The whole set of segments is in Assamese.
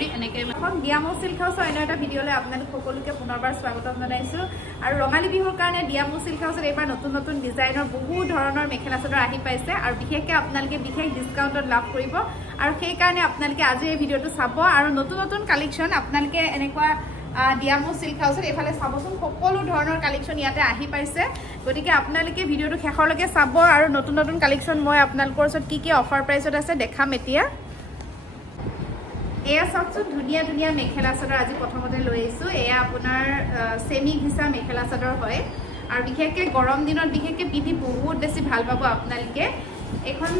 কৰি এনেকৈ এখন ডিয়ামো চিল্ক হাউচৰ অন্য এটা ভিডিঅ'লৈ আপোনালোক সকলোকে পুনৰবাৰ স্বাগতম জনাইছোঁ আৰু ৰঙালী বিহুৰ কাৰণে ডিয়ামো চিল্ক হাউচত এইবাৰ নতুন নতুন ডিজাইনৰ বহু ধৰণৰ মেখেলা চাদৰ আহি পাইছে আৰু বিশেষকৈ আপোনালোকে বিশেষ ডিছকাউণ্টত লাভ কৰিব আৰু সেইকাৰণে আপোনালোকে আজি এই ভিডিঅ'টো চাব আৰু নতুন নতুন কালেকশ্যন আপোনালোকে এনেকুৱা ডিয়ামো চিল্ক হাউচত এইফালে চাবচোন সকলো ধৰণৰ কালেকশ্যন ইয়াতে আহি পাইছে গতিকে আপোনালোকে ভিডিঅ'টো শেষলৈকে চাব আৰু নতুন নতুন কালেকশ্যন মই আপোনালোকৰ ওচৰত কি কি অফাৰ প্ৰাইচত আছে দেখাম এতিয়া এয়া চাওকচোন ধুনীয়া ধুনীয়া মেখেলা চাদৰ আজি প্ৰথমতে লৈ আহিছোঁ এয়া আপোনাৰ চেমি ঘিচা মেখেলা চাদৰ হয় আৰু বিশেষকৈ গৰম দিনত বিশেষকৈ পিন্ধি বহুত বেছি ভাল পাব আপোনালোকে এখন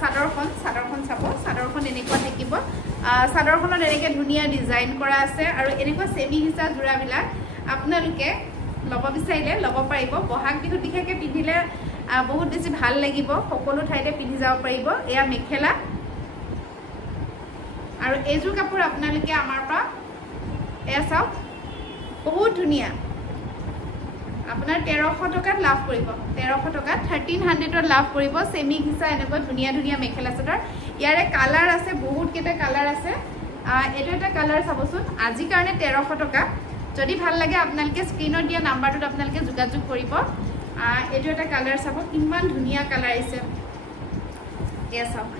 চাদৰখন চাব চাদৰখন এনেকুৱা থাকিব চাদৰখনত এনেকৈ ধুনীয়া ডিজাইন কৰা আছে আৰু এনেকুৱা চেমি ঘিচা যোৰাবিলাক আপোনালোকে ল'ব বিচাৰিলে ল'ব পাৰিব বহাগ বিহুত বিশেষকৈ পিন্ধিলে বহুত বেছি ভাল লাগিব সকলো ঠাইতে পিন্ধি যাব পাৰিব এয়া মেখেলা আৰু এইযোৰ কাপোৰ আপোনালোকে আমাৰ পৰা এয়া চাওক বহুত ধুনীয়া আপোনাৰ 1300 টকাত লাভ কৰিব 1300 টকাত 1300ত লাভ কৰিব চেমি ঘিচা এনেকুৱা ধুনীয়া ধুনীয়া মেখেলা চাদৰ ইয়াৰে কালাৰ আছে বহুত কেইটা কালাৰ আছে এইটো এটা কালাৰ চাবচোন আজি কাৰণে 1300 টকা যদি ভাল লাগে আপোনালোকে স্ক্ৰীনত দিয়া নাম্বাৰটোত আপোনালোকে যোগাযোগ কৰিব এইটো এটা কালাৰ চাব কিমান ধুনীয়া কালাৰ আছে এয়া চাওক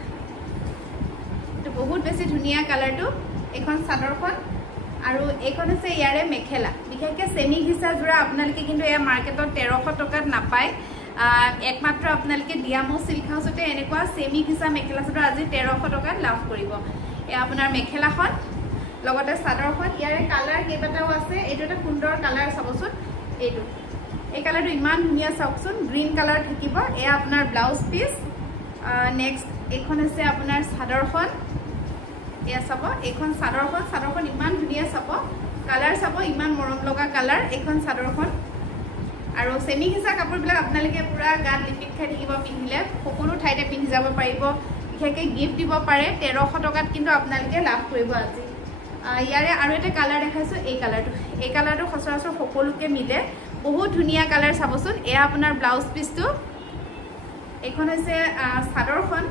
বহুত বেছি ধুনীয়া কালাৰটো এখন চাদৰখন আৰু এইখন আছে ইয়াৰে মেখেলা বিশেষকৈ চেমি ঘিচা যোৰা আপোনালোকে কিন্তু এয়া মাৰ্কেটত 1300 টকাত নাপায় একমাত্ৰ আপোনালোকে ডিয়ামো চিল্ক হাউচতে এনেকুৱা চেমি ঘিচা মেখেলা চাদৰ আজি 1300 টকাত লাভ কৰিব এয়া আপোনাৰ মেখেলাখন লগতে চাদৰখন ইয়াৰে কালাৰ কেইবাটাও আছে এইটো এটা সুন্দৰ কালাৰ চাবচোন এইটো এই কালাৰটো ইমান ধুনীয়া চাওকচোন গ্ৰীণ কালাৰ থাকিব এয়া আপোনাৰ ব্লাউজ পিচ নেক্সট এইখন আছে আপোনাৰ চাদৰখন এয়া চাব এইখন চাদৰখন ইমান ধুনীয়া চাব কালাৰ চাব ইমান মৰম লগা কালাৰ এইখন চাদৰখন আৰু চেমি ঘিচা কাপোৰবিলাক আপোনালোকে পুৰা গাত লিপিত খাই থাকিব পিন্ধিলে সকলো ঠাইতে পিন্ধি যাব পাৰিব বিশেষকৈ গিফ্ট দিব পাৰে 1300 টকাত কিন্তু আপোনালোকে লাভ কৰিব আজি ইয়াৰে আৰু এটা কালাৰ দেখাইছোঁ এই কালাৰটো সচৰাচৰ সকলোকে মিলে বহুত ধুনীয়া কালাৰ চাবচোন এয়া আপোনাৰ ব্লাউজ পিচটো এইখন হৈছে চাদৰখন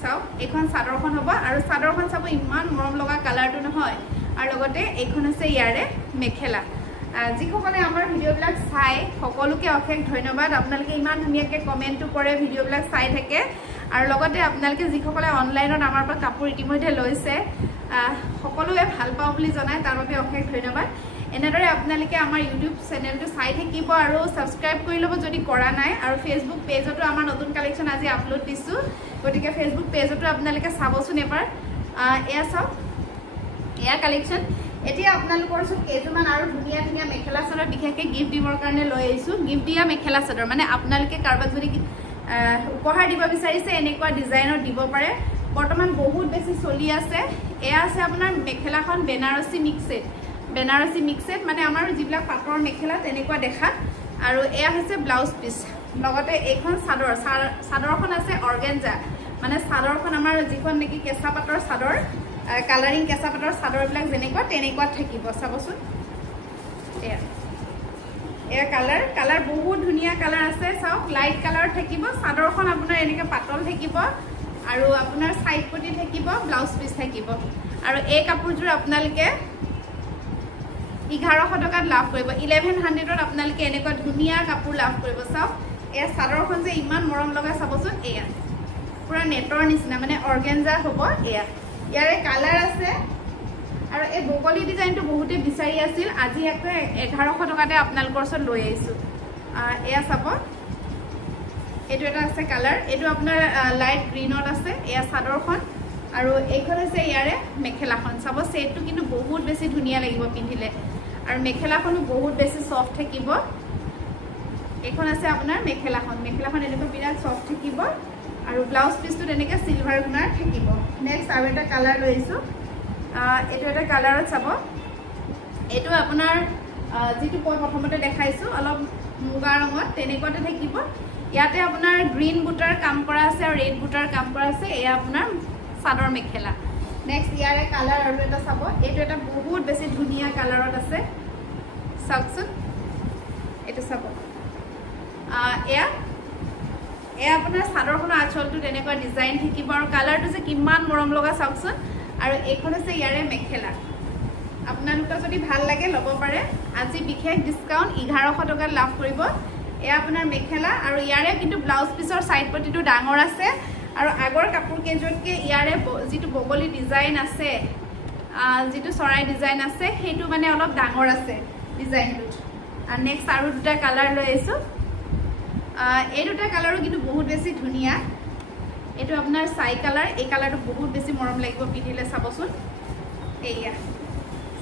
চাওক এইখন চাদৰখন হ'ব আৰু চাদৰখন চাব ইমান মৰম লগা কালাৰটো নহয় আৰু লগতে এইখন হৈছে ইয়াৰে মেখেলা যিসকলে আমাৰ ভিডিঅ'বিলাক চাই সকলোকে অশেষ ধন্যবাদ আপোনালোকে ইমান ধুনীয়াকৈ কমেণ্টটো কৰে ভিডিঅ'বিলাক চাই থাকে আৰু লগতে আপোনালোকে যিসকলে অনলাইনত আমাৰ পৰা কাপোৰ ইতিমধ্যে লৈছে সকলোৱে ভাল পাওঁ বুলি জনায় তাৰ বাবে অশেষ ধন্যবাদ এনেদৰে আপোনালোকে আমাৰ ইউটিউব চেনেলটো চাই থাকিব আৰু ছাবস্ক্ৰাইব কৰি ল'ব যদি কৰা নাই আৰু ফেচবুক পেজতো আমাৰ নতুন কালেকশ্যন আজি আপলোড দিছোঁ গতিকে ফেচবুক পেজতো আপোনালোকে চাবচোন এবাৰ এয়া চাওক এয়া কালেকশ্যন এতিয়া আপোনালোকৰ ওচৰত কেইটামান আৰু ধুনীয়া ধুনীয়া মেখেলা চাদৰ বিশেষকৈ গিফ্ট দিবৰ কাৰণে লৈ আহিছোঁ গিফ্ট দিয়া মেখেলা চাদৰ মানে আপোনালোকে কাৰোবাক যদি উপহাৰ দিব বিচাৰিছে এনেকুৱা ডিজাইনত দিব পাৰে বৰ্তমান বহুত বেছি চলি আছে এয়া আছে আপোনাৰ মেখেলাখন বেনাৰসী মিক্সেড মানে আমাৰ যিবিলাক পাটৰ মেখেলা তেনেকুৱা দেখাত আৰু এয়া হৈছে ব্লাউজ পিচ লগতে এইখন চাদৰখন আছে অৰ্গেঞ্জা মানে চাদৰখন আমাৰ যিখন নেকি কেঁচা পাটৰ চাদৰ কালাৰিং কেঁচা পাটৰ চাদৰবিলাক যেনেকুৱা তেনেকুৱাত থাকিব চাবচোন এয়া কালাৰ বহুত ধুনীয়া কালাৰ আছে চাওক লাইট কালাৰ থাকিব চাদৰখন আপোনাৰ এনেকৈ পাতল থাকিব আৰু আপোনাৰ চাইড পটি থাকিব ব্লাউজ পিচ থাকিব আৰু এই কাপোৰযোৰ আপোনালোকে 1100 টকাত লাভ কৰিব 1100ত আপোনালোকে এনেকুৱা ধুনীয়া কাপোৰ লাভ কৰিব চাওক এয়া চাদৰখন যে ইমান মৰম লগা চাবচোন এয়া পুৰা নেটৰ নিচিনা মানে অৰ্গেঞ্জা হ'ব এয়া ইয়াৰে কালাৰ আছে আৰু এই বগলী ডিজাইনটো বহুতে বিচাৰি আছিল আজি আকৌ 1100 টকাতে আপোনালোকৰ ওচৰত লৈ আহিছোঁ এয়া চাব এইটো এটা আছে কালাৰ এইটো আপোনাৰ লাইট গ্ৰীণত আছে এয়া চাদৰখন আৰু এইখন হৈছে ইয়াৰে মেখেলাখন চাব ছেটটো কিন্তু বহুত বেছি ধুনীয়া লাগিব পিন্ধিলে আৰু মেখেলাখনো বহুত বেছি সফ্ট থাকিব এইখন আছে আপোনাৰ মেখেলাখন এনেকুৱা বিৰাট সফ্ট থাকিব আৰু ব্লাউজ পিচটো তেনেকৈ চিলভাৰ গুণাৰ থাকিব নেক্সট আৰু এটা কালাৰ লৈ আহিছোঁ এইটো এটা কালাৰত চাব এইটো আপোনাৰ যিটো মই প্ৰথমতে দেখাইছোঁ অলপ মুগা ৰঙত তেনেকুৱাতে থাকিব ইয়াতে আপোনাৰ গ্ৰীণ বুটাৰ কাম কৰা আছে আৰু ৰেড বুটাৰ কাম কৰা আছে এয়া আপোনাৰ চাদৰ মেখেলা নেক্সট ইয়াৰে কালাৰ আৰু এটা চাব এইটো এটা বহুত বেছি ধুনীয়া কালাৰত আছে চাওকচোন এইটো চাব এয়া এয়া আপোনাৰ চাদৰখনৰ আঁচলটো তেনেকুৱা ডিজাইন থাকিব আৰু কালাৰটো যে কিমান মৰম লগা চাওকচোন আৰু এইখন আছে ইয়াৰে মেখেলা আপোনালোকৰ যদি ভাল লাগে ল'ব পাৰে আজি বিশেষ ডিসকাউন্ট 1100 টকাত লাভ কৰিব এ আপোনাৰ মেখেলা আৰু ইয়াৰে কিন্তু ব্লাউজ পিছৰ সাইড পটিটো ডাঙৰ আছে আৰু আগৰ কাপোৰ কেজতকে ইয়াৰে যেটো বগলি ডিজাইন আছে যেটো সৰাই ডিজাইন আছে হেতু মানে অলপ ডাঙৰ আছে ডিজাইনটো আৰু নেক্সট আৰু দুটা কালাৰ লৈ আইছো এই দুটা কালাৰো কিন্তু বহুত বেছি ধুনিয়া এটো আপোনাৰ সাই কালাৰ এই কালাৰটো বহুত বেছি মৰম লাগিব পিন্ধিলে চাবচোন এইয়া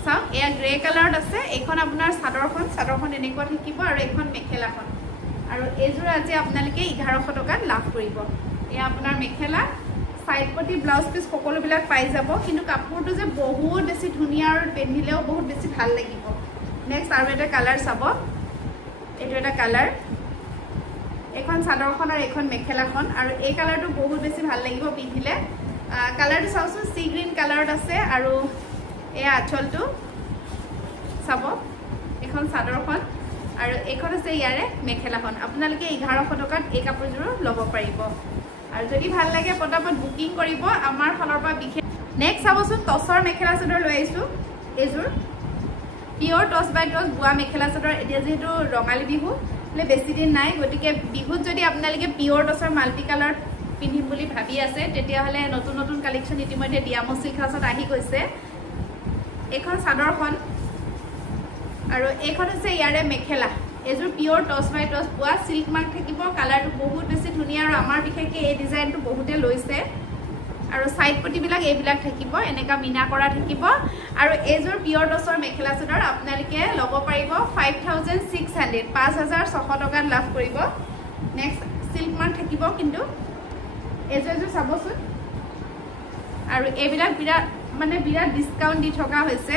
চাও এয়া গ্ৰে কালাৰত আছে এখন আপোনাৰ চাদৰখন এনেকুৱা থাকিব আৰু এখন মেখেলাখন আৰু এজোৰ আজি আপোনালোকে 1100 টকাত লাভ কৰিব এয়া আপোনাৰ মেখেলা সাইড পটি ব্লাউজ পিস সকলো বিলাক পাই যাব কিন্তু কাপোৰটো যে বহুত বেছি ধুনিয়া আৰু পিন্ধিলেও বহুত বেছি ভাল লাগিব নেক্সট আৰু এটা কালাৰ চাব এটো এটা কালাৰ এখন চাদৰখন আৰু এখন মেখেলাখন আৰু এই কালাৰটো বহুত বেছি ভাল লাগিব পিন্ধিলে কালাৰটো চাওছো সি গ্ৰীন কালাৰত আছে আৰু এই আঁচলটো চাব এখন চাদৰখন আৰু এখন আছে ইয়াৰে মেখেলাখন আপোনালোকে 1100 টকাত এই কাপোৰযোৰ ল'ব পাৰিব আৰু যদি ভাল লাগে পটাপট বুকিং কৰিব আমাৰ ফালৰ পৰা বিশেষ নেক্সট চাবচোন টছৰ মেখেলা চাদৰ লৈ আইছো এজোৰ পিওৰ টস বাই টস বুয়া মেখেলা চাদৰ এতিয়া যেহেতু ৰঙালী বিহু লে বেছি দিন নাই গতিকে বিহুত যদি আপোনালোকে পিওৰ টসৰ মাল্টি কালাৰ পিন্ধিম বুলি ভাবি আছে তেতিয়া হলে নতুন নতুন কালেকশন ইতিমধ্যে ডিয়ামো সিল্ক হাউসত আহি গৈছে এখন চাদৰখন আৰু এখন আছে ইয়াৰে মেখেলা এজোৰ পিওৰ টস বাই টস বুয়া সিল্ক মাৰ্ক থাকিব কালাৰটো বহুত বেছি ধুনিয়া আৰু আমাৰ বিশেষকে এই ডিজাইনটো বহুতে লৈছে আৰু সাইড পটি বিলাক এইবিলাক থাকিব এনেকা মিনা কৰা থাকিব আৰু এজোৰ পিওৰ টসৰ মেখেলা চাদৰ আপোনালোকে ল'ব পাৰিব 5600 টকাত লাভ কৰিব নেক্সট সিল্ক মাৰ্ক থাকিব কিন্তু এজোৰ চাবচোন আৰু এইবিলাক বিৰাট ডিসকাউন্ট দি থকা হৈছে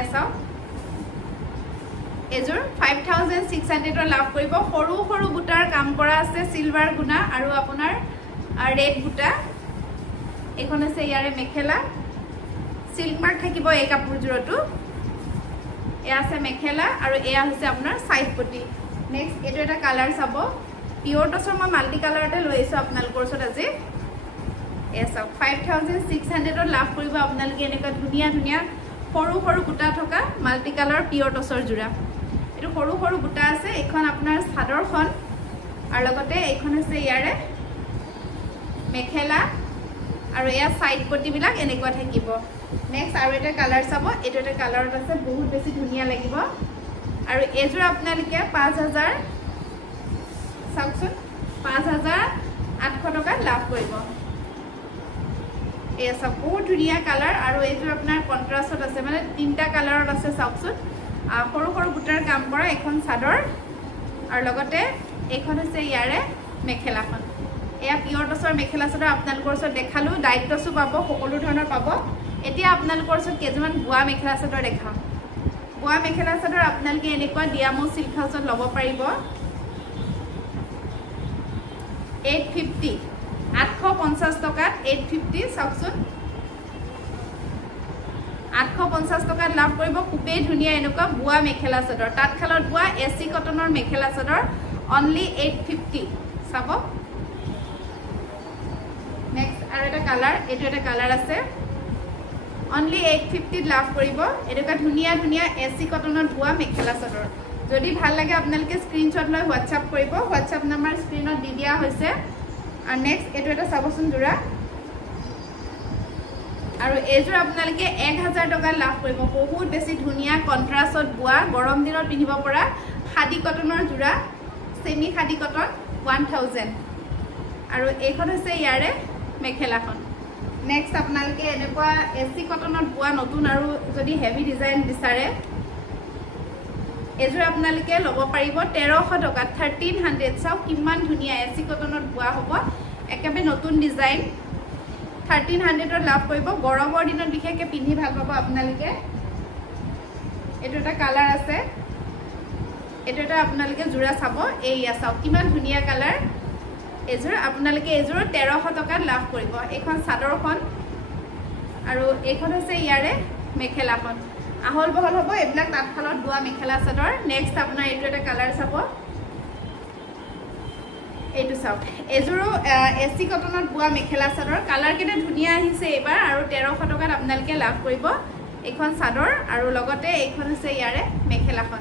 এসাও এজোৰ 5600 লাভ কৰিব সৰু সৰু বুটাৰ কাম কৰা আছে সিলভাৰ গুনা আৰু আপোনাৰ ৰেড বুটা এখন আছে ইয়াৰে মেখেলা সিল্ক মাৰ্ক থাকিব এই কাপোৰজোৰটো এ আছে মেখেলা আৰু এয়া হৈছে আপোনাৰ সাইড পটি নেক্সট এটো এটা কালাৰ চাব পিওৰ টসৰ মই মাল্টি কালাৰতে লৈ আইছো আপোনালোকৰ ওচৰত আজি এসব 5600 লাভ কৰিব আপোনালোকে এনেকা ধুনিয়া ধুনিয়া সৰু সৰু বুটা থকা মাল্টি কালাৰ পিওৰ টসৰ জোৰা এটো সৰু সৰু বুটা আছে এখন আপোনাৰ চাদৰখন আৰু লগতে এখন আছে ইয়াৰে মেখেলা আৰু এয়া সাইড পটি বিলাক এনেকুৱা থাকিব নেক্সট আৰু এটা কালাৰ চাব এটো এটা কালাৰত আছে বহুত বেছি ধুনিয়া লাগিব আৰু এজোৰ আপোনালোকে 5000 চাওকচোন 5800 টকা লাভ কৰিব এয়া সব বহুত ধুনিয়া কালাৰ আৰু এজোৰ আপোনাৰ কন্ট্ৰাষ্টত আছে মানে তিনটা কালাৰত আছে চাওকচোন সৰু সৰু বুটাৰ কাম কৰা এখন চাদৰ আৰু লগতে এখন আছে ইয়াৰে মেখেলাখন এয়া পিওৰ টসৰ মেখেলা চাদৰ আপোনালোকৰ ওচৰত দেখালো ডাইট টসও পাব সকলো ধৰণৰ পাব এতিয়া আপোনালোকৰ ওচৰত কেজমান বুয়া মেখেলা চাদৰ দেখাম বুয়া মেখেলা চাদৰ আপোনালোকে এনেকুৱা ডিয়ামো সিল্ক হাউসত ল'ব পাৰিব 850 850 টকাত 850 চাওকচোন 850 টকাত লাভ কৰিব খুবেই ধুনিয়া এনেকুৱা বুয়া মেখেলা চাদৰ তাতখালত বুয়া এসি কটনৰ মেখেলা চাদৰ অনলি 850 চাব নেক্সট আৰু এটা কালাৰ এটো এটা কালাৰ আছে অনলি 850 লাভ কৰিব এনেকুৱা ধুনিয়া ধুনিয়া এসি কটনৰ বুয়া মেখেলা চাদৰ যদি ভাল লাগে আপোনালোকে স্ক্ৰিনশ্বট লৈ WhatsApp কৰিব WhatsApp নম্বৰ স্ক্ৰিনত দি দিয়া হৈছে আৰু নেক্সট এটো এটা চাবচোন জোৰা আৰু এজোৰ আপোনালোকে 1000 টকা লাভ কৰিব বহুত বেছি ধুনিয়া কন্ট্ৰাষ্টত বুয়া গৰম দিনত পিন্ধিব পৰা খাদি কটনৰ জোৰা সেমি খাদি কটন 1000 আৰু এইখন হৈছে ইয়াৰে মেখেলাখন নেক্সট আপোনালোকে এনেকুৱা এসি কটনত বুয়া নতুন আৰু যদি হেভি ডিজাইন বিচাৰে এজোৰ আপোনালোকে ল'ব পাৰিব 1300 টকা 1300 চাও কিমান ধুনিয়া এসি কটনত বুয়া হ'ব একেবাৰে নতুন ডিজাইন 1300 লাভ কৰিব গৰমৰ দিনত বিশেষকে পিন্ধি ভাল পাব আপোনালোকে এটো এটা কালাৰ আছে এটো এটা আপোনালোকে জোৰা চাব এইয়া চাও কিমান ধুনিয়া কালাৰ এজোৰ আপোনালোকে এজোৰ 1300 টকাত লাভ কৰিব এখন চাদৰখন আৰু এখন আছে ইয়াৰে মেখেলাখন আহল বহল হ'ব এবিলাক তাতখালত বুয়া মেখেলা চাদৰ নেক্সট আপোনাৰ এটো এটা কালাৰ চাব এইটো চাওক এযোৰো এসি কটনত বুৱা মেখেলা চাদৰ কালাৰ কেনে ধুনিয়া আহিছে এবাৰ আৰু 1300 টকাত আপোনালোকে লাভ কৰিব এখন চাদৰ আৰু লগতে এইখন আছে ইয়াৰে মেখেলাখন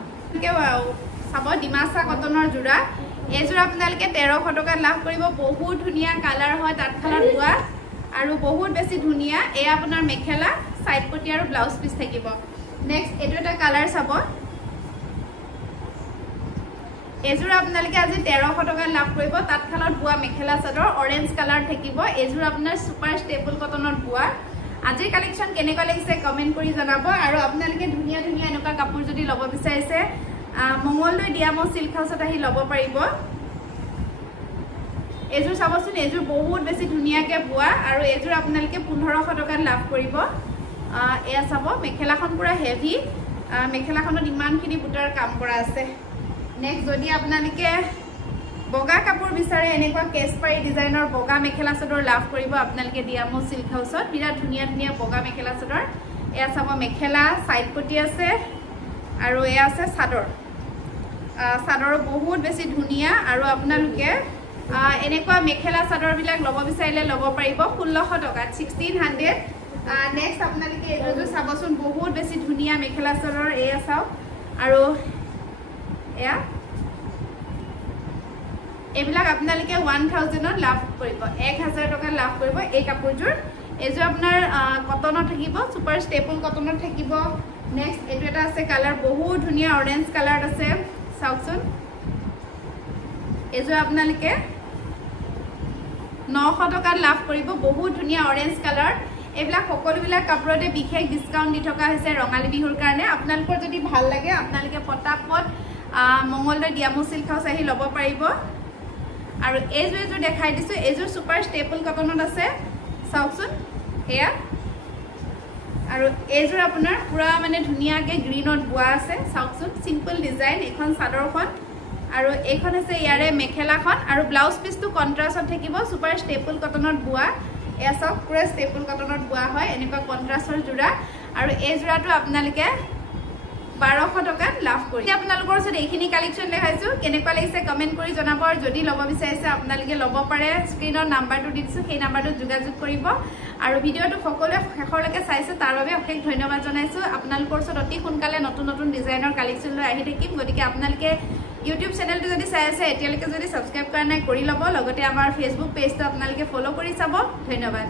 চাব ডিমাচা কটনৰ জোৰা এযোৰা আপোনালোকে 1300 টকাত লাভ কৰিব বহুত ধুনিয়া কালাৰ হয় তাঁতশালত বুৱা আৰু বহুত বেছি ধুনিয়া এই আপোনাৰ মেখেলা সাইড পটি আৰু ব্লাউজ পিস থাকিব নেক্সট এটো এটা কালাৰ চাব এযোৰা আপোনালোকে আজি 1300 টকাত লাভ কৰিব তাঁতশালত বুৱা মেখেলা চাদৰ অৰেঞ্জ কালাৰ থাকিব এযোৰা আপোনাৰ সুপাৰ ষ্টেপল কটনত বুৱা আজিৰ কালেকচন কেনেকুৱা লাগিছে কমেন্ট কৰি জনাব আৰু আপোনালোকে ধুনিয়া ধুনিয়া এনেকুৱা কাপোৰ যদি লব বিচাৰিছে মঙ্গলদৈ ডিয়ামো সিল্ক হাউসত আহি লব পাৰিব এযোৰ চাবচোন এযোৰ বহুত বেছি ধুনিয়াকে বুৱা আৰু এযোৰ আপোনালোকে 1500 টকাত লাভ কৰিব এয়া চাব মেখেলাখন পুৰা হেভি মেখেলাখনত ইমানখিনি বুটাৰ কাম কৰা আছে নেক্সট যদি আপোনালোকে বগা কাপোৰ বিচাৰে এনেকুৱা কেছপাৰি ডিজাইনৰ বগা মেখেলা চাদৰ লাভ কৰিব আপোনালোকে ডিয়ামো সিল্ক হাউসত বিৰাট ধুনিয়া ধুনিয়া বগা মেখেলা চাদৰ এয়া চাব মেখেলা সাইড পটি আছে আৰু এয়া আছে চাদৰ চাদৰ বহুত বেছি ধুনিয়া আৰু আপোনালোকে এনেকুৱা মেখেলা চাদৰ বিলাক লব বিচাৰিলে লব পাৰিব 1600 টকা 1600 নেক্সট আপোনালোকে এযোৰ চাবচোন বহুত বেছি ধুনিয়া মেখেলা চাদৰ এয়া চাও আৰু এয়া এবিলাক আপোনালোকে 1000 ত লাভ কৰিব 1000 টকা লাভ কৰিব এই কাপোৰযোৰ এযোৰ আপোনাৰ কটনত থাকিব সুপাৰ ষ্টেপল কটনত থাকিব নেক্সট এটো এটা আছে কালাৰ বহুত ধুনিয়া অৰেঞ্জ কালাৰ আছে চাওকচোন এযোৰ আপোনালোকে 900 টকাত লাভ কৰিব বহুত ধুনিয়া অৰেঞ্জ কালাৰ এবিলাক সকলোবিলাক কাপোৰতে বিশেষ ডিসকাউন্ট দি থকা হৈছে ৰঙালী বিহুৰ কাৰণে আপোনালোকৰ যদি ভাল লাগে আপোনালোকে পটাপট মঙ্গলদৈ ডিয়ামো সিল্ক হাউস আহি লব পাৰিব আৰু এযোৰ দেখাই দিছো এযোৰ সুপাৰ ষ্টেপল কটনত আছে চাওকচোন এয়া আৰু এযোৰ আপোনাৰ পুৰা মানে ধুনিয়াকে গ্ৰীনত বুৱা আছে চাওকচোন সিম্পল ডিজাইন এখন চাদৰখন আৰু এইখন আছে ইয়াৰে মেখেলাখন আৰু ব্লাউজ পিসটো কন্ট্ৰাস্টত থাকিব সুপাৰ ষ্টেপল কটনত বুৱা এয়া সব পুৰা ষ্টেপল কটনত বুৱা হয় এনেকুৱা কন্ট্ৰাস্টৰ জোৰা আৰু এই জোৰাটো আপোনালোকে 1200 টকাত লাভ কৰি আপোনালোকৰ ওচৰত এইখিনি কালেকচন দেখাইছো কেনেকুৱা লাগিছে কমেন্ট কৰি জনাব আৰু যদি লব বিচাৰিছে আপোনালোকে লব পাৰে স্ক্ৰিনৰ নাম্বাৰটো দিছো সেই নাম্বাৰটোত যোগাযোগ কৰিব আৰু ভিডিওটো সকলোৱে শেষৰলৈকে চাইছে তাৰ বাবে অশেষ ধন্যবাদ জনাইছো আপোনালোকৰ ওচৰত অতি সোনকালে নতুন নতুন ডিজাইনৰ কালেকচন লৈ আহি থাকিম গতিকে আপোনালোকে ইউটিউব চেনেলটো যদি চাই আছে এতিয়ালৈকে যদি সাবস্ক্ৰাইব কৰা নাই কৰি লব লগতে আমাৰ ফেসবুক পেজটো আপোনালোকে ফলো কৰি চাব ধন্যবাদ